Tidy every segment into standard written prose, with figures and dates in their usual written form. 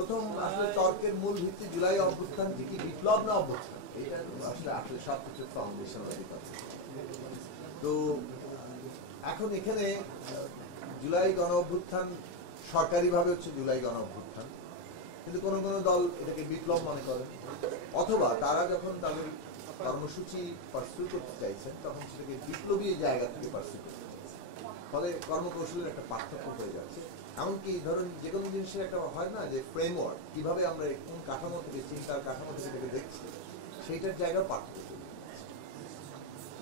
প্রথম আসলে তর্কের মূল ভিত্তি জুলাই অভ্যুত্থান কি বিপ্লব না অভ্যুত্থান, এটা আসলে সবকিছুর ফাউন্ডেশনাল অধিকার। তো এখন এখানে জুলাই গণ অভ্যুত্থান সরকারিভাবে হচ্ছে জুলাই গণ অভ্যুত্থান, কিন্তু কোনো কোনো দল এটাকে বিপ্লব মনে করে, অথবা তারা যখন তাদের কর্মসূচি পার্সু করতে চাইছেন তখন সেটাকে বিপ্লবী জায়গা থেকে পার্সু করতে চাইছেন। ফলে কর্মকৌশলের একটা পার্থক্য হয়ে যাচ্ছে। এমনকি ধরুন যে কোনো জিনিসের একটা হয় না যে ফ্রেমওয়ার্ক, কিভাবে আমরা কোন কাঠামো থেকে চিন্তার কাঠামো থেকে এটাকে দেখছি, সেইটার জায়গার পার্থক্য।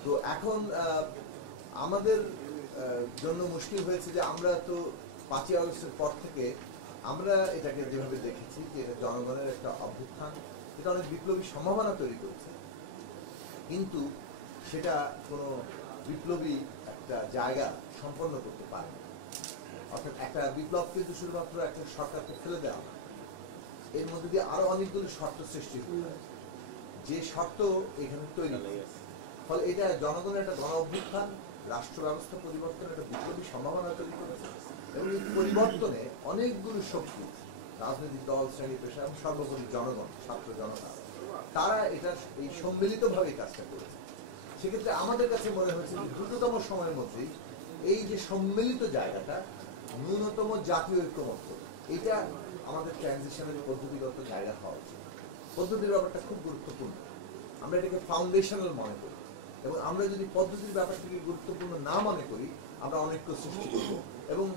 তো এখন আমাদের জন্য মুশকিল হয়েছে যে আমরা তো 5ই আগস্টের পর থেকে আমরা এটাকে যেভাবে দেখেছি যে এটা জনগণের একটা অভ্যুত্থান, এটা অনেক বিপ্লবী সম্ভাবনা তৈরি করেছে, কিন্তু সেটা কোনো বিপ্লবী একটা জায়গা সম্পন্ন করতে পারে। অর্থাৎ একটা বিপ্লব কিন্তু শুধুমাত্র একটা সরকারকে ফেলে দেওয়া, এর মধ্যে দিয়ে আরো অনেকগুলো শর্ত সৃষ্টি হয়, যে শর্ত এখানে তৈরি হয়। ফলে এটা জনগণের একটা গণ অভ্যুত্থান, রাষ্ট্র ব্যবস্থা পরিবর্তনের একটা বিপ্লবী সম্ভাবনা তৈরি করেছে, এবং এই পরিবর্তনে অনেকগুলো শক্তি, রাজনৈতিক দল, শ্রেণী পেশা এবং সর্বোপরি জনগণ, ছাত্র জনতা, তারা এটা এই সম্মিলিতভাবে কাজটা করেছে। সেক্ষেত্রে আমাদের কাছে মনে হয়েছে দ্রুততম সময়ের মধ্যেই এই যে সম্মিলিত জায়গাটা, ন্যূনতম জাতীয় ঐক্যমত্য, এটা আমাদের ট্রানজিশনের পদ্ধতিগত জায়গা হওয়া উচিত। পদ্ধতির ব্যাপারটা খুব গুরুত্বপূর্ণ, আমরা এটাকে ফাউন্ডেশনাল মনে করি, এবং আমরা যদি পদ্ধতির ব্যাপারটিকে গুরুত্বপূর্ণ না মনে করি আমরা অনৈক্য সৃষ্টি করব। এবং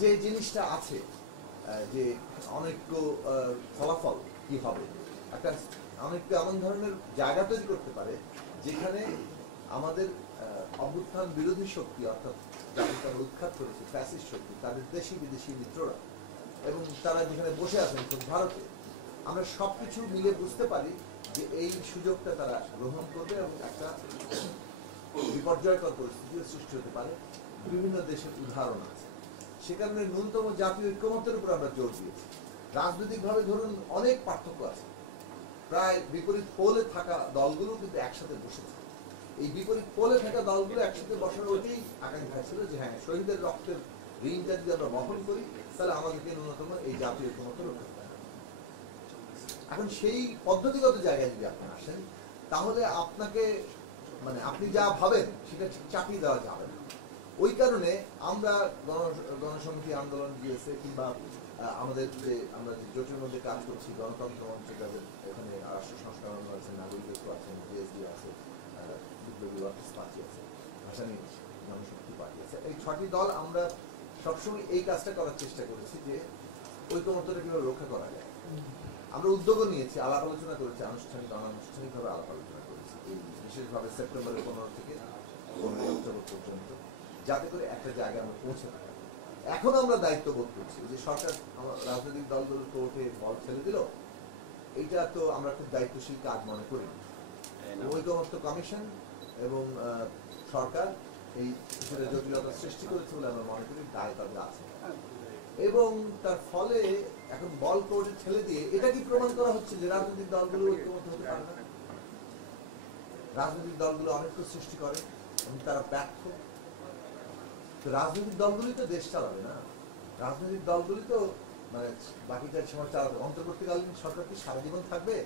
যে জিনিসটা আছে যে অনৈক্য ফলাফল কি হবে, একটা অনৈক্য এমন ধরনের জায়গা তৈরি করতে পারে যেখানে আমাদের অভ্যুত্থান বিরোধী শক্তি, অর্থাৎ যাদেরকে আমরা উৎখাত করেছি, ফ্যাসিস্ট শক্তি, তাদের দেশি বিদেশি মিত্ররা, এবং তারা যেখানে বসে আছেন ভারতে, আমরা সবকিছু মিলে বুঝতে পারি যে এই সুযোগটা তারা গ্রহণ করবে এবং একটা বিপর্যয়কর পরিস্থিতির সৃষ্টি হতে পারে। বিভিন্ন দেশের উদাহরণ আছে। সে কারণে ন্যূনতম জাতীয় ঐক্যমত্যের উপর আমরা জোর দিয়েছি। রাজনৈতিকভাবে ধরুন অনেক পার্থক্য আছে, প্রায় বিপরীত পোলে থাকা দলগুলো কিন্তু একসাথে বসেছে। এই বিপরীত পোলে থাকা দলগুলো একসাথে বসার ওইটাই আকাঙ্ক্ষা ছিল যে হ্যাঁ, শহীদের রক্তের ঋণটা যদি আমরা বহন করি তাহলে আমাদেরকে ন্যূনতম এই জাতীয় ঐক্যমত্য রক্ষা করতে হবে। এখন সেই পদ্ধতিগত জায়গায় যদি আপনি আসেন তাহলে আপনাকে মানে আপনি যা ভাবেন সেটা চাপিয়ে দেওয়া যাবে না। ওই কারণে আমরা গণসংহতি আন্দোলন দিয়েছে, কিংবা আমাদের যে আমরা যে জোটের মধ্যে কাজ করছি, গণতন্ত্র মঞ্চ, তাদের এখানে রাষ্ট্র সংস্কার আন্দোলন আছে, নাগরিকত্ব আছে, জিএসডি আছে, বিপ্লবী ওয়ার্কার্স পার্টি আছে, ভাষা নিয়ে গণশক্তি পার্টি আছে, এই 6টি দল আমরা সবসময় এই কাজটা করার চেষ্টা করেছি যে ঐক্যমত্যটা কিভাবে রক্ষা করা যায়। আমরা উদ্যোগও নিয়েছি, আলাপ আলোচনা করেছি, আনুষ্ঠানিক অনানুষ্ঠানিকভাবে আলাপ আলোচনা করেছি, বিশেষভাবে সেপ্টেম্বরের 15 থেকে 15 অক্টোবর পর্যন্ত, যাতে করে একটা জায়গায় আমরা পৌঁছে থাকি। এখন আমরা দায়িত্ব বোধ করছি যে সরকার রাজনৈতিক দলগুলোর কোর্টে বল ফেলে দিল, এইটা তো আমরা খুব দায়িত্বশীল কাজ মনে করি। ঐকমত্য কমিশন এবং সরকার এই কিছুটা জটিলতা সৃষ্টি করেছে বলে আমরা মনে করি, দায় তাদের আছে, এবং তার ফলে এখন বল কোর্টে ঠেলে দিয়ে এটা কি প্রমাণ করা হচ্ছে যে রাজনৈতিক দলগুলো ঐক্যমত্য হতে পারে না? রাজনৈতিক দলগুলো অনৈক্য সৃষ্টি করে এবং তারা ব্যর্থ। রাজনৈতিক দলগুলি তো দেশ চালাবে না, রাজনৈতিক দলগুলি তো মানে বাকিটা সময় চালাবে। অন্তর্বর্তীকালীন সরকার কি সারা জীবন থাকবে?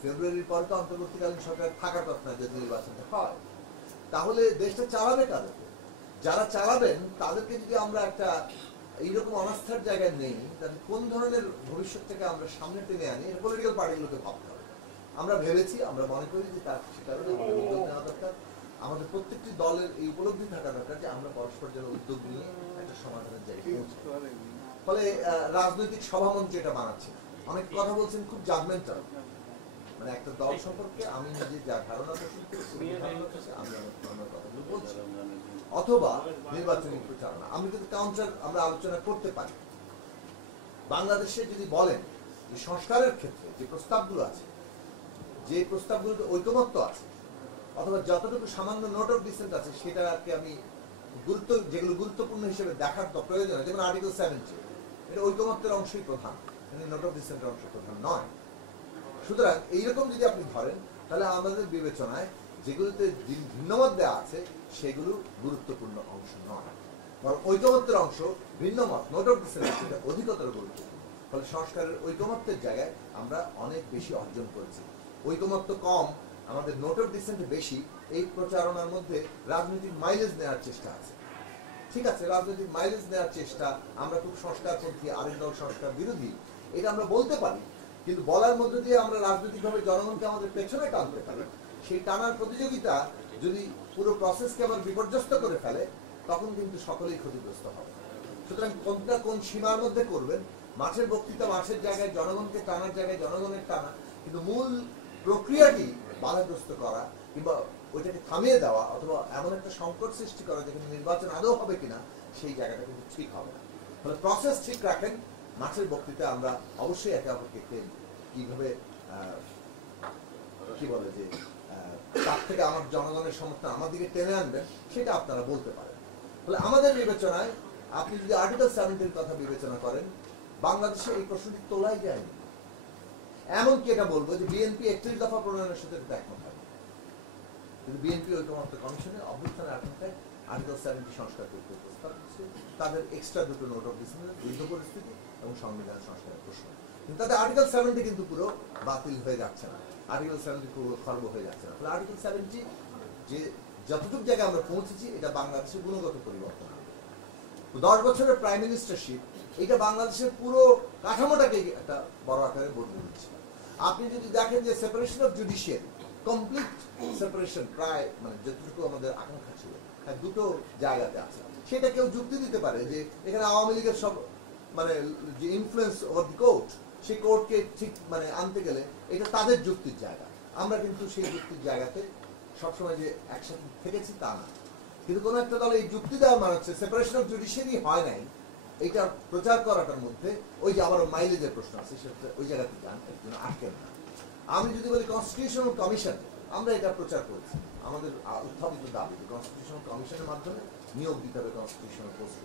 ফেব্রুয়ারির পরে তো অন্তর্বর্তীকালীন সরকার থাকার কথা না যদি নির্বাচনটা হয়। তাহলে দেশটা চালাবে কাদেরকে? যারা চালাবেন তাদেরকে যদি আমরা একটা এইরকম অনাস্থার জায়গায় নেই, তাহলে কোন ধরনের ভবিষ্যৎটাকে আমরা সামনে টেনে আনি, পলিটিক্যাল পার্টিগুলোকে ভাবতে হবে। আমরা ভেবেছি, আমরা মনে করি যে তার সে কারণে উদ্যোগ নেওয়া দরকার। আমাদের প্রত্যেকটি দলের এই উপলব্ধি থাকা দরকার যে আমরা পরস্পর যেন উদ্যোগ নিয়ে একটা সমাধানের জায়গায় পৌঁছি। ফলে রাজনৈতিক সভামঞ্চ এটা বানাচ্ছে। অনেক কথা বলছেন খুব জাজমেন্টাল, মানে একটা দল সম্পর্কে আমি নিজে যা ধারণা করছি আমি আমার কথাগুলো বলছি, অথবা নির্বাচনী প্রচারণা। আমি কিন্তু কাউন্টার আমরা আলোচনা করতে পারি। বাংলাদেশে যদি বলেন যে সংস্কারের ক্ষেত্রে যে প্রস্তাবগুলো আছে, যে প্রস্তাবগুলোতে ঐকমত্য আছে, অথবা যতটুকু সামান্য নোট অফ ডিসেন্ট আছে, সেটাকে আমি যেগুলো গুরুত্বপূর্ণ হিসেবে দেখার তো প্রয়োজন, যেমন আর্টিকেল 70, এটা ঐকমত্যের অংশই প্রধান, নোট অফ ডিসেন্টের অংশ প্রধান নয়। সুতরাং এইরকম যদি আপনি ধরেন তাহলে আমাদের বিবেচনায় যেগুলোতে ভিন্নমত দেওয়া আছে সেগুলো গুরুত্বপূর্ণ অংশ নয়, বরং ঐকমত্যের অংশ ভিন্নমত, নোট অফ ডিসেন্ট অধিকতর গুরুত্বপূর্ণ। ফলে সংস্কারের ঐকমত্যের জায়গায় আমরা অনেক বেশি অর্জন করেছি। ঐকমত্য কম, আমাদের নোট অফ ডিসেন্ট বেশি। এই প্রচারণার মধ্যে রাজনৈতিক মাইলেজ নেওয়ার চেষ্টা আছে। ঠিক আছে, রাজনৈতিক মাইলেজ নেওয়ার চেষ্টা, আমরা খুব সংস্কারপন্থী, আরেক দল সংস্কার বিরোধী, এটা আমরা বলতে পারি, কিন্তু বলার মধ্যে দিয়ে আমরা রাজনৈতিকভাবে জনগণকে আমাদের পেছনে টানতে পারি। সেই টানার প্রতিযোগিতা যদি পুরো প্রসেসকে আবার বিপর্যস্ত করে ফেলে, তখন কিন্তু সকলেই ক্ষতিগ্রস্ত হবে। সুতরাং কোনটা কোন সীমার মধ্যে করবেন, মাঠের বক্তৃতা মাঠের জায়গায়, জনগণকে টানার জায়গায় জনগণের টানা, কিন্তু মূল প্রক্রিয়াটি বাধাগ্রস্ত করা কিংবা ওইটাকে থামিয়ে দেওয়া অথবা এমন একটা সংকট সৃষ্টি করা যেখানে নির্বাচন আদৌ হবে কিনা, সেই জায়গাটা কিন্তু ঠিক হবে না। ফলে প্রসেস ঠিক রাখেন, মাঠের বক্তৃতা আমরা অবশ্যই একে অপরকে কিভাবে কি বলে যে তার থেকে আমার জনগণের সমর্থন আমার দিকে টেনে আনবেন, সেটা আপনারা বলতে পারেন। ফলে আমাদের বিবেচনায় আপনি যদি আর্টিকেল 70 কথা বিবেচনা করেন, বাংলাদেশে এই প্রশ্নটি তোলাই যায়নি। এমনকি এটা বলবো যে বিএনপি 31 দফা প্রণয়নের সাথে একমত হয়, কিন্তু বিএনপি ঐকমত্য কমিশনে অভ্যুত্থানের আকাঙ্ক্ষায় আর্টিকেল 70 সংস্কার করতে প্রস্তাব দিচ্ছে। তাদের এক্সট্রা দুটো নোট অফ ডিসেন্ট, যুদ্ধ পরিস্থিতি এবং সংবিধান সংস্কারের প্রশ্ন, কিন্তু তাদের আর্টিকেল 70 কিন্তু পুরো বাতিল হয়ে যাচ্ছে না, আর্টিকেল 70 পুরো খর্ব হয়ে যাচ্ছে না। ফলে আর্টিকেল 70 যে যতটুকু জায়গায় আমরা পৌঁছেছি, এটা বাংলাদেশের গুণগত পরিবর্তন। 10 বছরের প্রাইম মিনিস্টারশিপ, এটা বাংলাদেশের পুরো কাঠামোটাকে একটা বড় আকারে বদলে দিচ্ছে। আপনি যদি দেখেন যে separation of judiciary, complete separation, প্রায় মানে যতটুকু আমাদের আকাঙ্ক্ষা ছিল, দুটো জায়গাতে আছে। সেটা কেউ যুক্তি দিতে পারে যে এখানে আওয়ামী লীগের সব মানে যে ইনফ্লুয়েন্স ওভার দি কোর্ট, সেই কোর্টকে ঠিক মানে আনতে গেলে এটা তাদের যুক্তির জায়গা। আমরা কিন্তু সেই যুক্তির জায়গাতে সবসময় যে একসাথে থেকেছি তা না, কিন্তু কোন একটা দল এই যুক্তি দেওয়া মানে হচ্ছে সেপারেশন অফ জুডিশিয়ারি হয় নাই, এইটা প্রচার করাটার মধ্যে ওই যে আবার মাইলেজের প্রশ্ন আছে, সেটা ওই জায়গাতে যান, এর জন্য আটকেন না। আমি যদি বলি কনস্টিটিউশনাল কমিশন, আমরা এটা প্রচার করেছি, আমাদের উত্থাপিত দাবি কনস্টিটিউশনাল কমিশনের মাধ্যমে নিয়োগ দিতে হবে কনস্টিটিউশনাল পোস্ট।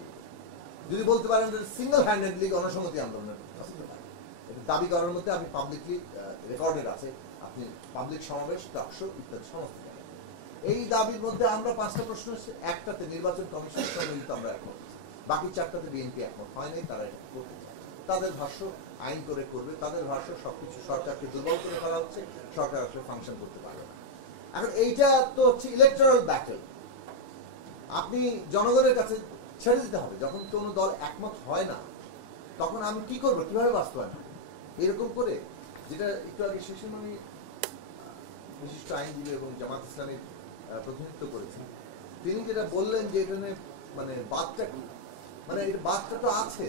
যদি বলতে পারেন যে সিঙ্গেল হ্যান্ডেডলি গণসংহতি আন্দোলনের এটা দাবি করার মধ্যে আমি পাবলিকলি রেকর্ডেড আছে, আপনি পাবলিক সমাবেশ, টকশো ইত্যাদি সমস্ত এই দাবির মধ্যে আমরা 5টা প্রশ্ন এসেছে, একটাতে নির্বাচন কমিশন সম্মিলিত আমরা একমত, বাকি 4টাতে বিএনপি একমত হয় নাই। তারা এটা করতে চায়, তাদের ভাষ্য আইন করে করবে, তাদের ভাষ্য সবকিছু সরকারকে দুর্বল করে ফেলা হচ্ছে, সরকার আসলে ফাংশন করতে পারবে না। এখন এইটা তো হচ্ছে ইলেকট্রাল ব্যাটেল, আপনি জনগণের কাছে ছেড়ে দিতে হবে। যখন কোনো দল একমত হয় না, তখন আমি কি করবো, কিভাবে বাস্তবায়ন হবে, এরকম করে, যেটা একটু আগে শেষে আমি বিশিষ্ট আইনজীবী এবং জামাত ইসলামের প্রতিনিধিত্ব করেছেন, তিনি যেটা বললেন যে এখানে মানে বাদটা কি, মানে এই বাদটা তো আছে,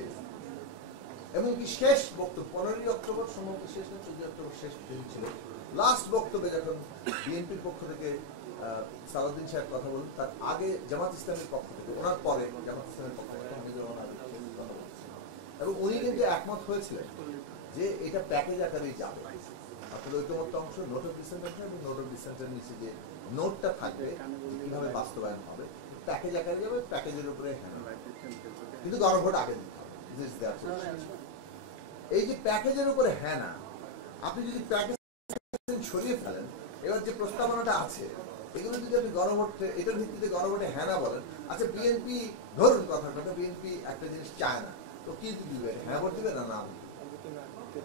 এবং কি শেষ বক্তব্য 15ই অক্টোবর সম্ভবত শেষ না 14 অক্টোবর শেষ দিন ছিল, লাস্ট বক্তব্যে যখন বিএনপির পক্ষ থেকে সালাউদ্দিন সাহেব কথা বলেন, তার আগে জামাত ইসলামের পক্ষ থেকে, ওনার পরে জামাত ইসলামের পক্ষ থেকে এবং উনি কিন্তু একমত হয়েছিলেন যে এটা প্যাকেজ আকারেই যাবে। আসলে ঐকমত্য অংশ নোট অফ ডিসেন্ট এবং নোট অফ ডিসেন্টের নিচে যে নোটটা থাকবে কিভাবে বাস্তবায়ন হবে, প্যাকেজ আকারে যাবে, প্যাকেজের উপরে কিন্তু গণভোট আগে দিতে হবে। এই যে প্যাকেজের উপরে হ্যাঁ না, আপনি যদি প্যাকেজ সরিয়ে ফেলেন, এবার যে প্রস্তাবনাটা আছে এগুলো যদি আপনি গণভোটে, এটার ভিত্তিতে গণভোটে হ্যাঁ না বলেন, আচ্ছা বিএনপি ধরুন কথাটা, বিএনপি একটা জিনিস চায় না, তো কি দিবে, হ্যাঁ ভোট দিবে না না,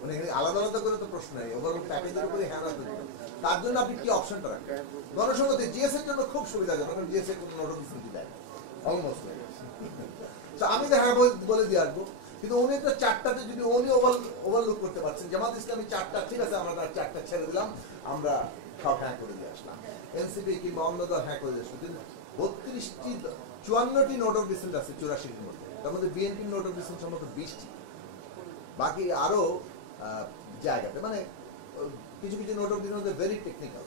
মানে আলাদা আলাদা করে তো প্রশ্ন নেই, ওভারঅল প্যাকেজের উপরে হ্যাঁ না দিবে। তার জন্য আপনি কি অপশনটা রাখবেন? গণসংহতি জিএস এর জন্য খুব সুবিধাজনক, কারণ জিএস এর কোনো নোটিফিকেশন দেয় অলমোস্ট। তো আমি তো হ্যাঁ বলে দিয়ে আসবো, কিন্তু উনি তো 4টাতে যদি উনি ওভারলুক করতে পারছেন, জামাত ইসলামী 4টা, ঠিক আছে আমরা 4টা ছেড়ে দিলাম, আমরা সব হ্যাঁ করে দিয়ে আসলাম, এনসিপি কিংবা অন্য দল হ্যাঁ করে দিয়ে আসলো, কিন্তু 54টি নোট অফ ডিসেন্ট আছে 84-টির মধ্যে, তার মধ্যে বিএনপির নোট অফ ডিসেন্ট সম্ভবত 20টি, বাকি আরো জায়গাতে মানে কিছু কিছু note of decent very technical,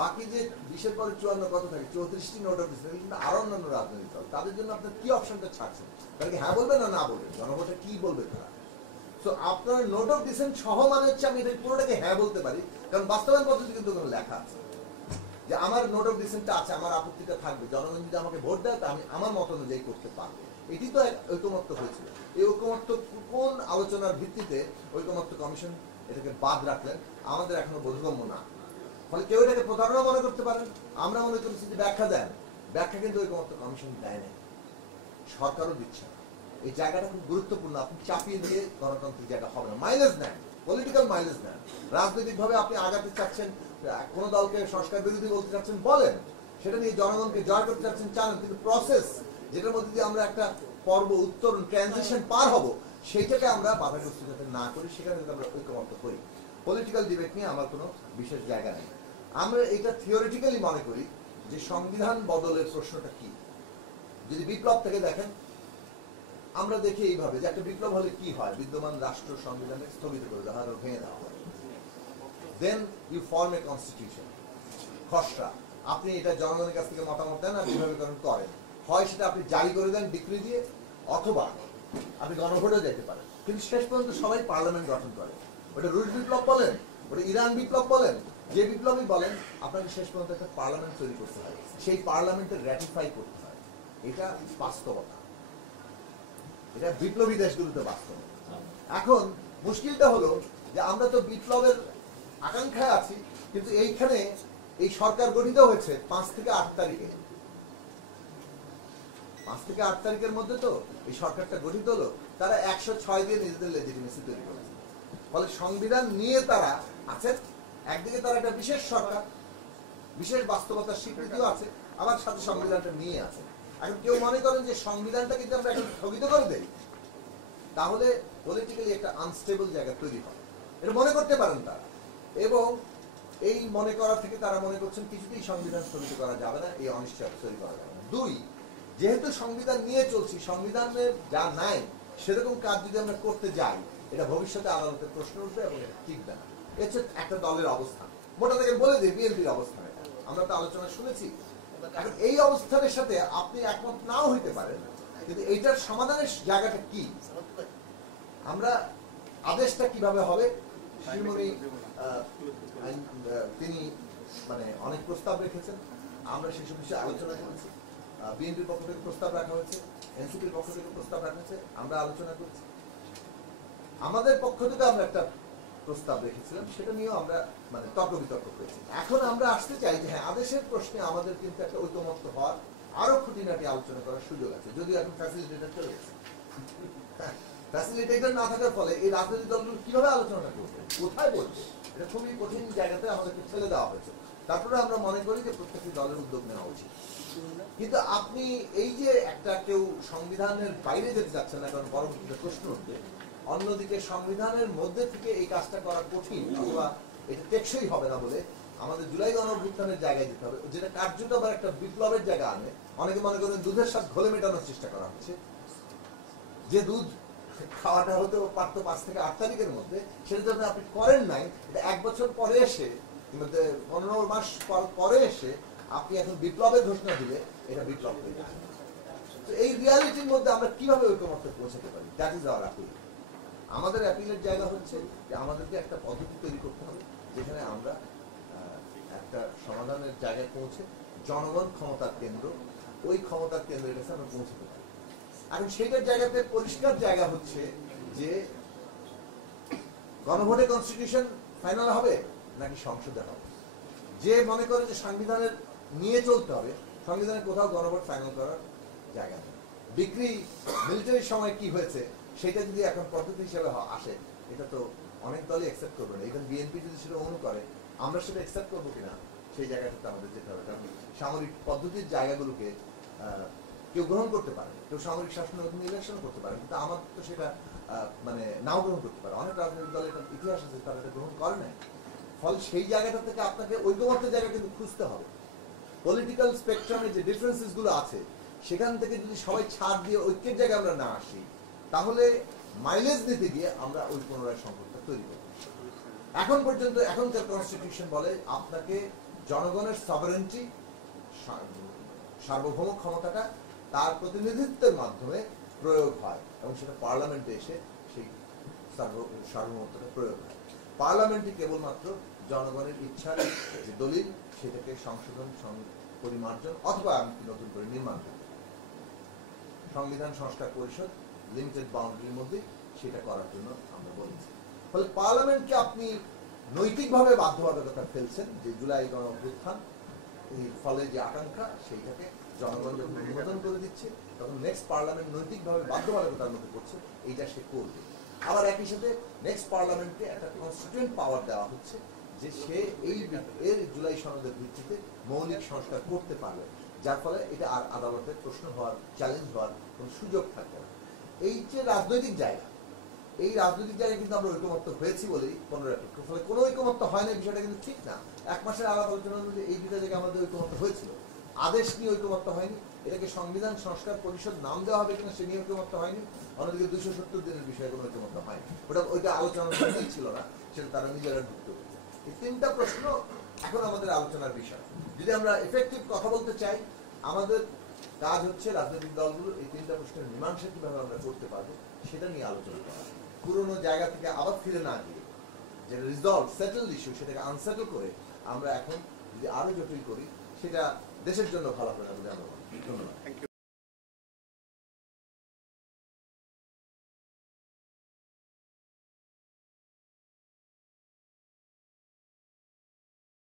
বাকি যে 20-এর পরে 54 কত থাকে, 34টি নোট অফ ডিসেন্ট, কিন্তু আরো অন্যান্য রাজনৈতিক দল, তাদের জন্য আপনার কি অপশনটা ছাড়ছেন? তারা কি হ্যাঁ বলবে না না বলবে? জনগণটা কি বলবে তারা? তো আপনার নোট অফ ডিসেন্ট সহ মানে হচ্ছে আমি এটা পুরোটাকে হ্যাঁ বলতে পারি, কারণ বাস্তবায়ন পদ্ধতি কিন্তু ওখানে লেখা আছে যে আমার নোট অফ ডিসেন্টটা আছে, আমার আপত্তিটা থাকবে, জনগণ যদি আমাকে ভোট দেয় তা আমি আমার মত অনুযায়ী করতে পারবো। এটি তো ঐকমত্য হয়েছিল। এই ঐকমত্য কোন আলোচনার ভিত্তিতে ঐকমত্য কমিশন এটাকে বাদ রাখলেন আমাদের এখনো বোধগম্য না। ফলে কেউ এটাকে প্রতারণা মনে করতে পারেন, আমরা মনে করছি যে ব্যাখ্যা দেন, ব্যাখ্যা কিন্তু ঐকমত্য কমিশন দেয় না, সরকারও দিচ্ছে না। এই জায়গাটা খুব গুরুত্বপূর্ণ। আপনি চাপিয়ে দিয়ে গণতান্ত্রিক জায়গা হবে না। মাইলেজ নেন, পলিটিক্যাল মাইলেজ নেন। রাজনৈতিকভাবে আপনি আগাতে চাচ্ছেন, কোন দলকে সংস্কার বিরোধী বলতে চাচ্ছেন বলেন, সেটা নিয়ে জনগণকে জয় করতে চাচ্ছেন চান, কিন্তু প্রসেস যেটার মধ্যে দিয়ে আমরা একটা পর্ব উত্তরণ ট্রানজিশন পার হব, সেইটাকে আমরা বাধাগ্রস্ত যাতে না করি, সেখানে আমরা ঐক্যমত্য করি। পলিটিক্যাল ডিবেট নিয়ে আমার কোনো বিশেষ জায়গা নেই। আমরা এটা থিওরিটিক্যালি মনে করি যে সংবিধান বদলের প্রশ্নটা কি। যদি বিপ্লব থেকে দেখেন, আমরা দেখি এইভাবে যে একটা বিপ্লব হলে কি হয়, বিদ্যমান রাষ্ট্র সংবিধানে স্থগিত করে দেওয়া হয়, ভেঙে দেওয়া হয়। Then you form a constitution, খসড়া। আপনি এটা জনগণের কাছ থেকে মতামত দেন আর বিভাগীকরণ করেন, হয় সেটা আপনি জারি করে দেন ডিক্রি দিয়ে, অথবা আপনি গণভোটে যেতে পারেন। কিন্তু শেষ পর্যন্ত সবাই পার্লামেন্ট গঠন করে। ওটা রুশ বিপ্লব বলেন, ওটা ইরান বিপ্লব বলেন, যে বিপ্লবই বলেন, আপনাকে শেষ পর্যন্ত একটা পার্লামেন্ট তৈরি করতে হয়, সেই পার্লামেন্টে র্যাটিফাই করতে হয়। এটা বাস্তবতা, এটা বিপ্লবী দেশগুলোতে বাস্তব। এখন মুশকিলটা হলো যে আমরা তো বিপ্লবের আকাঙ্ক্ষায় আছি, কিন্তু এইখানে এই সরকার গঠিত হয়েছে 5 থেকে 8 তারিখে। 5 থেকে 8 তারিখের মধ্যে তো এই সরকারটা গঠিত হলো। তারা 106 দিয়ে নিজেদের লেজিটিমেসি তৈরি করেছে। ফলে সংবিধান নিয়ে তারা আছেন, একদিকে তারা একটা বিশেষ সরকার, বিশেষ বাস্তবতার স্বীকৃতিও আছে, আবার সাথে সংবিধানটা নিয়ে আছে। এখন কেউ মনে করেন যে সংবিধানটা কিন্তু আমরা এখন স্থগিত করে দেই, তাহলে পলিটিক্যালি একটা আনস্টেবল জায়গা তৈরি হয়, এটা মনে করতে পারেন তারা। এবং এই মনে করা থেকে তারা মনে করছেন কিছুতেই সংবিধান স্থগিত করা যাবে না, এই অনিশ্চয়তা তৈরি করা যাবে না। 2, যেহেতু সংবিধান নিয়ে চলছি, সংবিধানের যা নাই সেরকম কাজ যদি আমরা করতে যাই, এটা ভবিষ্যতে আদালতের প্রশ্ন উঠবে এবং এটা টিকবে না। এটা হচ্ছে একটা দলের অবস্থান। মোটা থেকে বলে দিই বিএনপির অবস্থান, এটা আমরা তো আলোচনা শুনেছি। এখন এই অবস্থানের সাথে আপনি একমত নাও হইতে পারেন, কিন্তু এইটার সমাধানের জায়গাটা কি, আমরা আদেশটা কিভাবে হবে, শ্রীমণি তিনি মানে অনেক প্রস্তাব রেখেছেন, আমরা সেসব বিষয়ে আলোচনা করেছি। বিএনপির পক্ষ থেকে প্রস্তাব রাখা হয়েছে, এনসিপির পক্ষ থেকে প্রস্তাব রাখা হয়েছে, আমরা আলোচনা করেছি। আমাদের পক্ষ থেকে আমরা একটা প্রস্তাব রেখেছিলাম, সেটা নিয়েও আমরা মানে তর্ক বিতর্ক করেছি। এখন আমরা আসতে চাই যে হ্যাঁ, আদেশের প্রশ্নে আমাদের কিন্তু একটা ঐকমত্য হওয়ার আরো খুঁটিনাটি আলোচনা করার সুযোগ আছে, যদিও এখন ফ্যাসিলিটেটর চলে গেছে। ফ্যাসিলিটেটর না থাকার ফলে এই রাজনৈতিক দলগুলো কিভাবে আলোচনা করবে, কোথায় বলবে, এটা খুবই কঠিন জায়গাতে আমাদেরকে ঠেলে দেওয়া হয়েছে। তারপরে আমরা মনে করি যে প্রত্যেকটি দলের উদ্যোগ নেওয়া উচিত। কিন্তু আপনি এই যে একটা কেউ সংবিধানের বাইরে যেতে যাচ্ছেন না, কারণ বরং প্রশ্ন উঠবে, অন্যদিকে সংবিধানের মধ্যে থেকে এই কাজটা করা কঠিন অথবা এটা টেকসই হবে না বলে আমাদের জুলাই গণঅভ্যুত্থানের জায়গায় যেতে হবে, যেটা কার্যত আবার একটা বিপ্লবের জায়গা আনে। অনেকে মনে করেন দুধের সাথে ঘোলে মেটানোর চেষ্টা করা হচ্ছে, যে দুধ খাওয়াটা হতে পারতো 5 থেকে 8 তারিখের মধ্যে, সেটা যখন আপনি করেন নাই, এটা 1 বছর পরে এসে, 15 মাস পরে এসে আপনি এখন বিপ্লবের ঘোষণা দিলে এটা বিপ্লব হয়ে যায়। তো এই রিয়ালিটির মধ্যে আমরা কিভাবে ঐকমত্যে পৌঁছাতে পারি, দ্যাট ইজ আওয়ার অ্যাপিল। আমাদের অ্যাপিলের জায়গা হচ্ছে যে আমাদেরকে একটা পদ্ধতি তৈরি করতে হবে, যেখানে আমরা একটা সমাধানের জায়গায় পৌঁছে জনগণ ক্ষমতার কেন্দ্র, ওই ক্ষমতার কেন্দ্রের কাছে আমরা পৌঁছতে পারি। এখন সেইটার জায়গাতে পরিষ্কার জায়গা হচ্ছে যে গণভোটে কনস্টিটিউশন ফাইনাল হবে নাকি সংসদে হবে। যে মনে করে যে সংবিধানের নিয়ে চলতে হবে, সংবিধানের কোথাও গণভোট ফাইনাল করার জায়গা নেই। ডিক্রি মিলিটারির সময় কি হয়েছে সেটা যদি এখন পদ্ধতি হিসেবে আসে, এটা তো অনেক দলই অ্যাকসেপ্ট করবে না। ইভেন বিএনপি যদি সেটা অনু করে, আমরা সেটা অ্যাকসেপ্ট করবো কিনা সেই জায়গাটাতে আমাদের যেতে হবে। কারণ সামরিক পদ্ধতির জায়গাগুলোকে কেউ গ্রহণ করতে পারে, কেউ সামরিক শাসনের অধীনে ইলেকশন করতে পারে, কিন্তু আমার তো সেটা মানে নাও গ্রহণ করতে পারে। অনেক রাজনৈতিক দলের এটা ইতিহাস আছে, তারা এটা গ্রহণ করে নাই। ফলে সেই জায়গাটা থেকে আপনাকে ঐকমত্যের জায়গা কিন্তু খুঁজতে হবে। পলিটিক্যাল স্পেকট্রামে যে ডিফারেন্সেস গুলো আছে, সেখান থেকে যদি সবাই ছাড় দিয়ে ঐক্যের জায়গায় আমরা না আসি, তাহলে মাইলেজ নিতে গিয়ে আমরা ওই পুনরায় সংকটটা তৈরি করব। এখন পর্যন্ত এখনকার কনস্টিটিউশন বলে আপনাকে জনগণের সভারেন্টি, সার্বভৌম ক্ষমতাটা তার প্রতিনিধিত্বের মাধ্যমে প্রয়োগ হয় এবং সেটা পার্লামেন্টে এসে সেই সার্বভৌমত্বটা প্রয়োগ হয়। পার্লামেন্টে কেবলমাত্র জনগণের ইচ্ছার যে দলিল, সেটাকে সংশোধন, পরিমার্জন অথবা নতুন করে নির্মাণ করতে। সংবিধান সংস্কার পরিষদ লিমিটেড বাউন্ডারির মধ্যে সেটা করার জন্য আমরা বলেছি। ফলে পার্লামেন্টকে আপনি নৈতিকভাবে বাধ্যবাধকতা ফেলছেন যে জুলাই গণঅভ্যুত্থান এর ফলে যে আকাঙ্ক্ষা সেইটাকে জনগণ যখন অনুমোদন করে দিচ্ছে তখন নেক্সট পার্লামেন্ট নৈতিকভাবে বাধ্যবাধকতার মধ্যে পড়ছে, এইটা সে করবে। আবার একই সাথে নেক্সট পার্লামেন্টকে একটা কনস্টিটিউয়েন্ট পাওয়ার দেওয়া হচ্ছে যে সে এর জুলাই সনদের ভিত্তিতে মৌলিক সংস্কার করতে পারবে, যার ফলে এটা আর আদালতের প্রশ্ন হওয়ার, চ্যালেঞ্জ হওয়ার কোনো সুযোগ থাকবে না। এই যে রাজনৈতিক জায়গা, এই রাজনৈতিক জায়গায় কিন্তু আমরা ঐকমত্য হয়েছি বলেই 15 এপ্রিল, ফলে কোনো ঐকমত্য হয় না, বিষয়টা কিন্তু ঠিক না। 1 মাসের আলাপ আলোচনার মধ্যে এই দুটা জায়গায় আমাদের ঐকমত্য হয়েছিল, আদেশ নিয়ে ঐকমত্য হয়নি, এটাকে সংবিধান সংস্কার পরিষদ নাম দেওয়া হবে কিনা সে নিয়ে ঐকমত্য হয়নি, অন্যদিকে 270 দিনের বিষয়ে কোনো ঐকমত্য হয়নি, ওইটা আলোচনার মধ্যেই ছিল না, সেটা তারা নিজেরা ঢুকত। এই 3টা প্রশ্ন এখন আমাদের আলোচনার বিষয়। যদি আমরা এফেক্টিভ কথা বলতে চাই, আমাদের কাজ হচ্ছে রাজনৈতিক দলগুলো এই 3টা প্রশ্নের মীমাংসা কিভাবে আমরা করতে পারবো সেটা নিয়ে আলোচনা করা, পুরোনো জায়গা থেকে আবার ফিরে না গিয়ে যে রিজলভ সেটেলড ইস্যু সেটাকে আনসেটেল করে আমরা এখন যদি আরো জটিল করি সেটা দেশের জন্য ভালো হবে না বলে আমরা মনে করি। ধন্যবাদ।